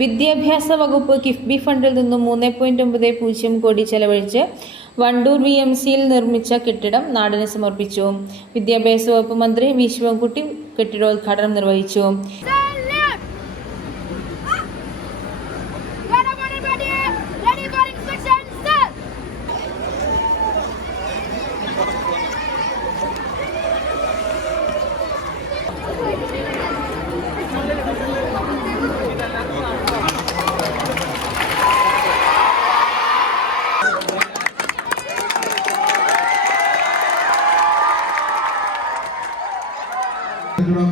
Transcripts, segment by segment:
വിദ്യാഭ്യാസ വകുപ്പ് കിഫ്ബി ഫണ്ടിൽ നിന്നും മൂന്ന് പോയിന്റ് ഒമ്പത് പൂജ്യം കോടി ചെലവഴിച്ച് വണ്ടൂർ വി എം സിയിൽ നിർമ്മിച്ച കെട്ടിടം നാടിന് സമർപ്പിച്ചു. വിദ്യാഭ്യാസ വകുപ്പ് മന്ത്രി വി ശിവൻകുട്ടി കെട്ടിടോദ്ഘാടനം നിർവഹിച്ചു. കെട്ടിടം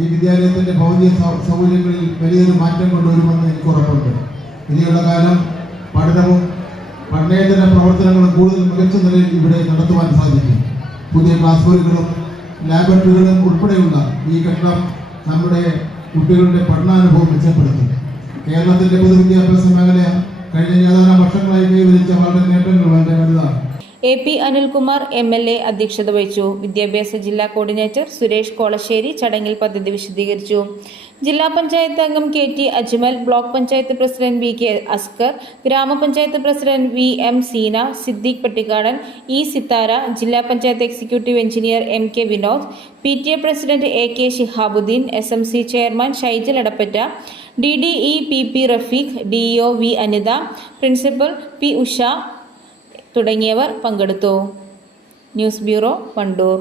ഈ വിദ്യാലയത്തിന്റെ ഭൗതിക സൗകര്യങ്ങളിൽ വലിയൊരു മാറ്റം കൊണ്ടുവരുമെന്ന് എനിക്ക് ഉറപ്പുണ്ട്. ഇനിയുള്ള കാലം പഠനവും പഠനേതര പ്രവർത്തനങ്ങളും കൂടുതൽ മികച്ച നിലയിൽ ഇവിടെ നടത്തുവാൻ സാധിക്കും. പുതിയ ക്ലാസ് മുറികളും ലാബറട്ടറികളും ഉൾപ്പെടെയുള്ള ഈ കെട്ടിടം നമ്മുടെ കുട്ടികളുടെ പഠനാനുഭവം മെച്ചപ്പെടുത്തും. കേരളത്തിന്റെ പൊതുവിദ്യാഭ്യാസ മേഖല കഴിഞ്ഞ ഏതാനും വർഷങ്ങളായി കൈവരിച്ച വളരെ നേട്ടങ്ങൾ വളരെ A P Anilkumar M L A അധ്യക്ഷത വഹിച്ചു. വിദ്യാഭ്യാസ ജില്ലാ കോർഡിനേറ്റർ സുരേഷ് കോളശ്ശേരി ചടങ്ങിൽ പദ്ധതി വിശദീകരിച്ചു. ജില്ലാ പഞ്ചായത്ത് അംഗം K T Ajmal block panchayat president V K Askar ഗ്രാമപഞ്ചായത്ത് president V M Seena Siddique Pattikkadan E Sithara ജില്ലാ panchayat executive engineer M K Vinod P T A president A K Shihabuddeen S M C chairman Shaijal Edappatta D D E P P Rafeeq D O V Anitha principal P Usha തുടങ്ങിയവർ പങ്കെടുത്തു. News bureau Wandoor.